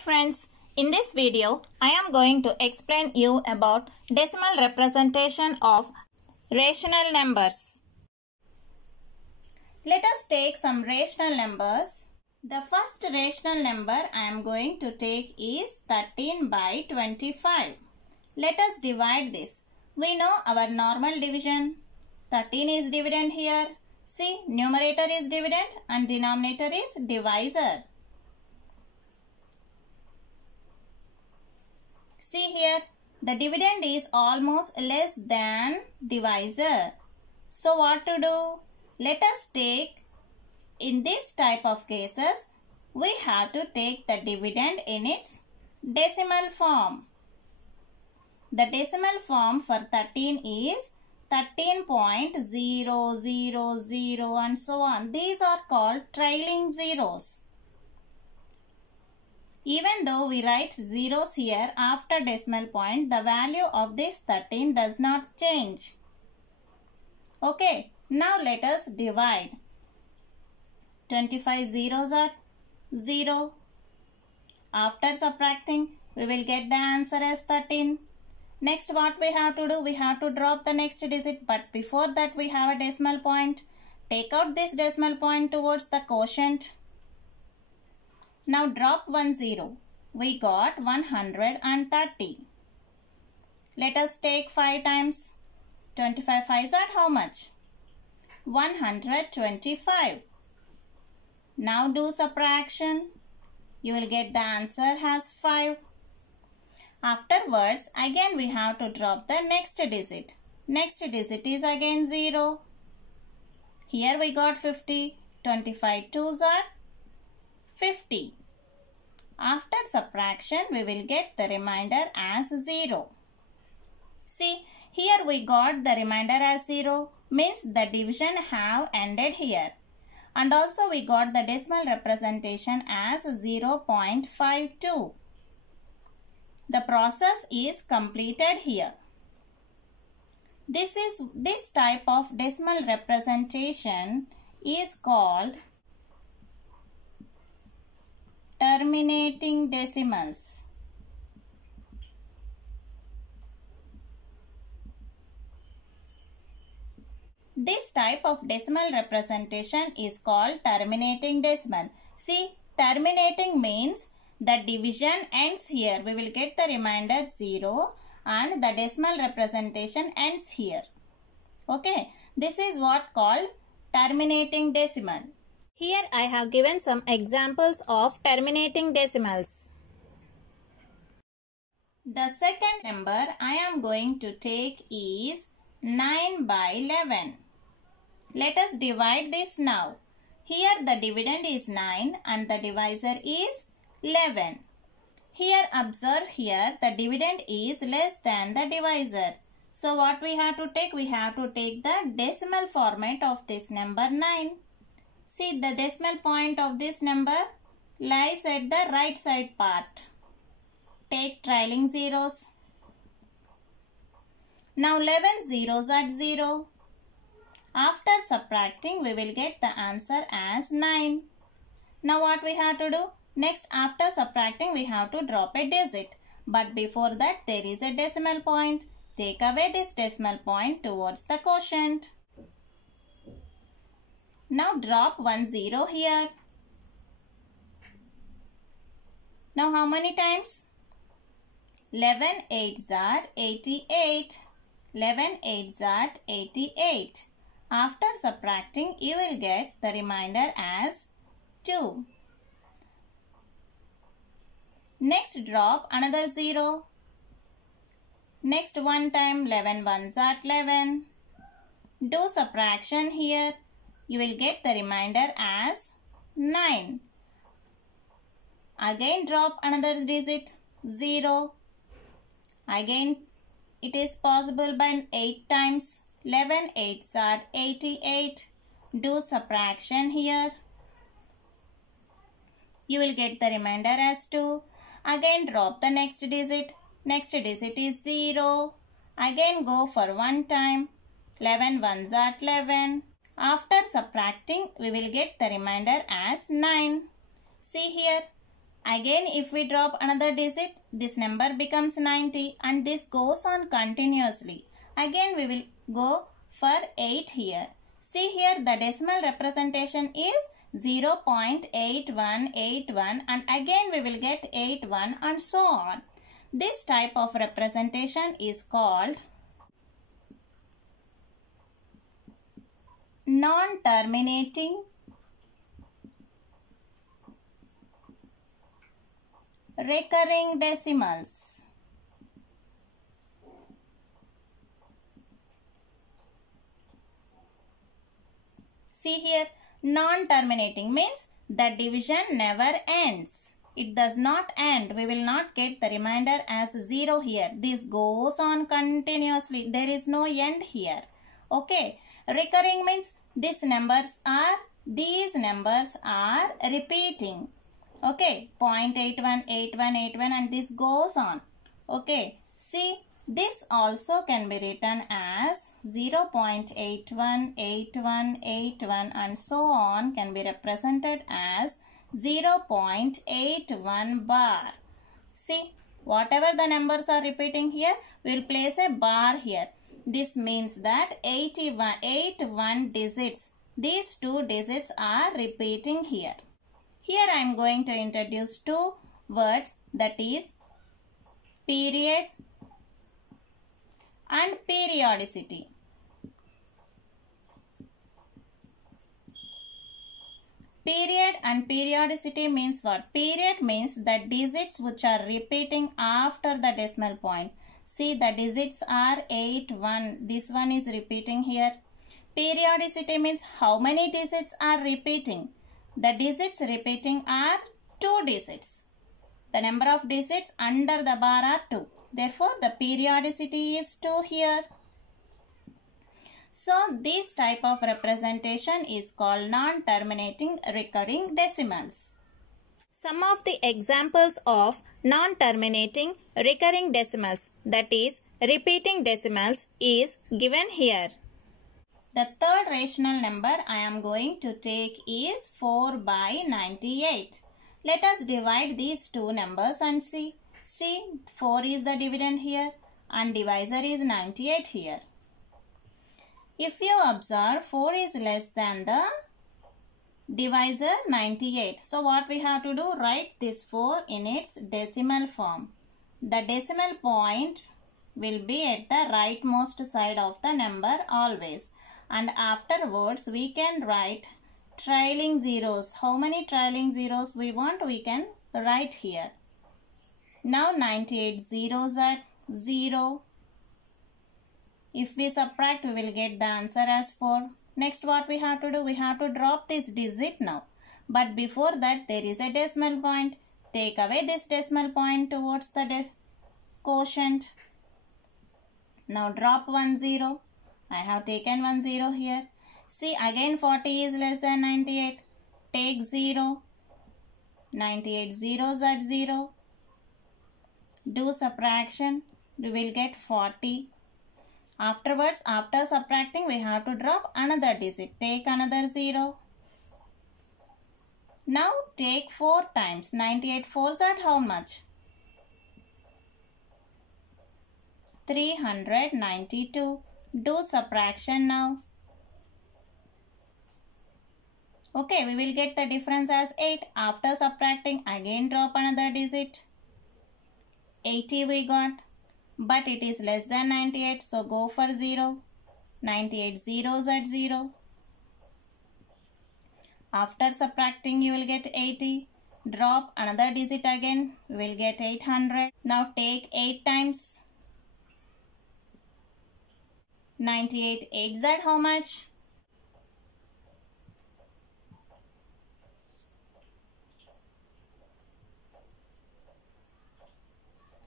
friends, in this video I am going to explain you about decimal representation of rational numbers. Let us take some rational numbers. The first rational number I am going to take is 13 by 25. Let us divide this. We know our normal division. 13 is dividend here. See, numerator is dividend and denominator is divisor. See here, the dividend is almost less than divisor. So what to do? Let us take, in this type of cases, we have to take the dividend in its decimal form. The decimal form for 13 is 13.000 and so on. These are called trailing zeros. Even though we write zeros here after decimal point, the value of this 13 does not change. Okay, now let us divide. 25 zeros are 0. After subtracting, we will get the answer as 13. Next, what we have to do? We have to drop the next digit, but before that we have a decimal point. Take out this decimal point towards the quotient. Now drop 1 0. We got 130. Let us take 5 times. 25 5s are how much? 125. Now do subtraction. You will get the answer as 5. Afterwards, again we have to drop the next digit. Next digit is again 0. Here we got 50. 25 2s are 50. After subtraction, we will get the remainder as 0. See, here we got the remainder as 0, means the division have ended here. And also we got the decimal representation as 0.52. The process is completed here. This type of decimal representation is called terminating decimals. This type of decimal representation is called terminating decimal. See, terminating means the division ends here. We will get the remainder 0 and the decimal representation ends here. Okay, this is what called terminating decimal. Here I have given some examples of terminating decimals. The second number I am going to take is 9 by 11. Let us divide this now. Here the dividend is 9 and the divisor is 11. Here observe here the dividend is less than the divisor. So what we have to take? We have to take the decimal format of this number 9. See, the decimal point of this number lies at the right side part. Take trailing zeros. Now 11 zeros at 0. After subtracting, we will get the answer as 9. Now what we have to do? Next, after subtracting, we have to drop a digit. But before that, there is a decimal point. Take away this decimal point towards the quotient. Now drop 1 0 here. Now how many times? 11 8s are 88. 11 8s are 88. After subtracting, you will get the remainder as 2. Next drop another 0. Next one time 11 1s are 11. Do subtraction here. You will get the remainder as 9. Again drop another digit 0. Again it is possible by 8 times. 11 8s are 88. Do subtraction here. You will get the remainder as 2. Again drop the next digit. Next digit is 0. Again go for one time. 11 1s are 11. After subtracting, we will get the remainder as 9. See here, Again, if we drop another digit, this number becomes 90 and this goes on continuously. Again, we will go for 8 here. See here, the decimal representation is 0.8181 and again we will get 81 and so on. This type of representation is called non-terminating recurring decimals. See here, non-terminating means the division never ends. It does not end. We will not get the remainder as 0 here. This goes on continuously. There is no end here. Okay. Recurring means these numbers are repeating. Okay. 0.81, 81, 81 and this goes on. Okay. See, this also can be written as 0.81, 81, 81 and so on can be represented as 0.81 bar. See, whatever the numbers are repeating here, we will place a bar here. This means that 81 digits. These two digits are repeating here. Here I am going to introduce two words, that is period and periodicity. Period and periodicity means what? Period means the digits which are repeating after the decimal point. See, the digits are 8, 1. This one is repeating here. Periodicity means how many digits are repeating. The digits repeating are 2 digits. The number of digits under the bar are 2. Therefore, the periodicity is 2 here. So, this type of representation is called non-terminating recurring decimals. Some of the examples of non-terminating recurring decimals, that is repeating decimals, is given here. The third rational number I am going to take is 4 by 98. Let us divide these two numbers and see. See, 4 is the dividend here and divisor is 98 here. If you observe, 4 is less than the divisor 98. So what we have to do? Write this 4 in its decimal form. The decimal point will be at the rightmost side of the number always. And afterwards we can write trailing zeros. How many trailing zeros we want, we can write here. Now 98 zeros are 0. If we subtract, we will get the answer as 4. Next, what we have to do? We have to drop this digit now. But before that, there is a decimal point. Take away this decimal point towards the quotient. Now drop 1 0. I have taken 1 0 here. See, again 40 is less than 98. Take 0. 98 zeros at 0. Do subtraction. We will get 40. Afterwards, after subtracting, we have to drop another digit. Take another 0. Now take 4 times. 98 4s at how much? 392. Do subtraction now. Okay, we will get the difference as 8. After subtracting, again drop another digit. 80 we got. But it is less than 98, so go for 0. 98 zeros at 0. After subtracting, you will get 80. Drop another digit again, we will get 800. Now take 8 times. 98 8s at how much?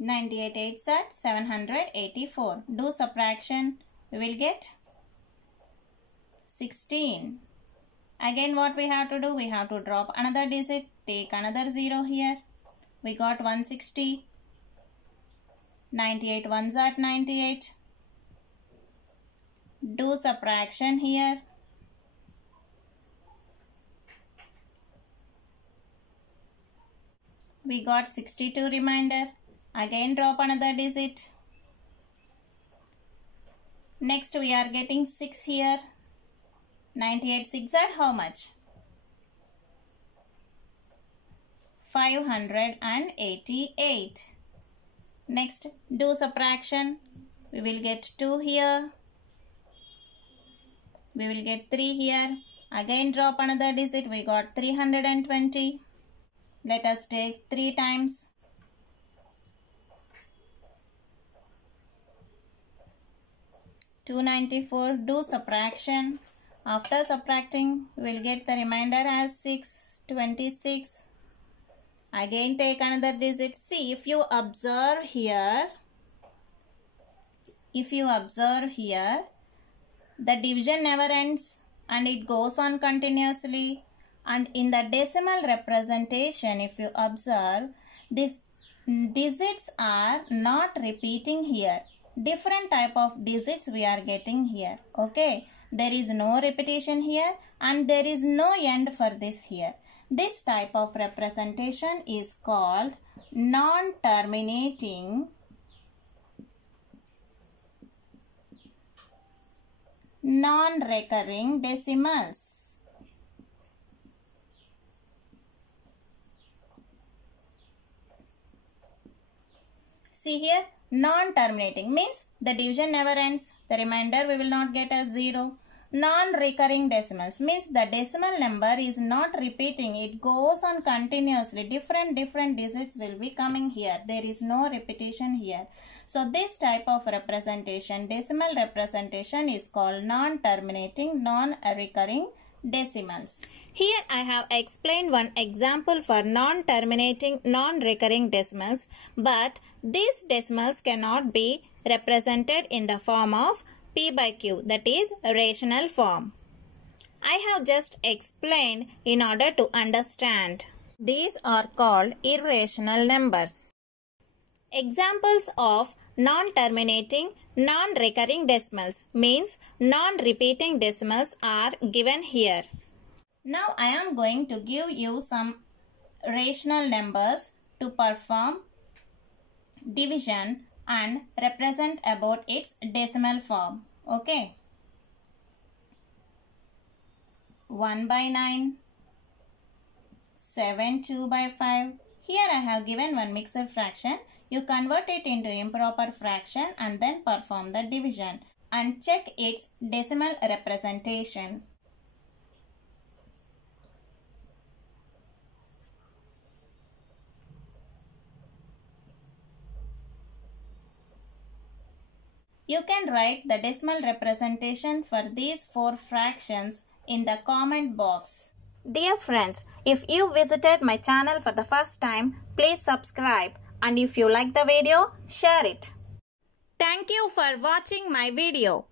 98 8s at 784. Do subtraction. We will get 16. Again what we have to do? We have to drop another digit. Take another 0 here. We got 160. 98 1s at 98. Do subtraction here. we got 62 remainder. Again drop another digit. Next we are getting 6 here. 98 6 are how much? 588. Next do subtraction. We will get 2 here. We will get 3 here. Again drop another digit. We got 320. Let us take 3 times. 294. Do subtraction. After subtracting, we will get the remainder as 626. Again take another digit. See, if you observe here, the division never ends and it goes on continuously. And in the decimal representation, if you observe, these digits are not repeating here. Different type of digits we are getting here. Okay, there is no repetition here and there is no end for this here. This type of representation is called non-terminating, non-recurring decimals. See here, non-terminating means the division never ends. The remainder we will not get as 0. Non-recurring decimals means the decimal number is not repeating. It goes on continuously. Different digits will be coming here. There is no repetition here. So this type of representation, decimal representation, is called non-terminating, non-recurring decimals. Here I have explained one example for non-terminating, non-recurring decimals, but these decimals cannot be represented in the form of P by Q, that is rational form. I have just explained in order to understand. These are called irrational numbers. Examples of non-terminating, non-recurring decimals means non-repeating decimals are given here. Now I am going to give you some rational numbers to perform division and represent about its decimal form. Okay. 1 by 9, 7 2 by 5. Here I have given one mixed fraction. You convert it into improper fraction and then perform the division and check its decimal representation. You can write the decimal representation for these 4 fractions in the comment box. Dear friends, if you visited my channel for the first time, please subscribe, and if you like the video, share it. Thank you for watching my video.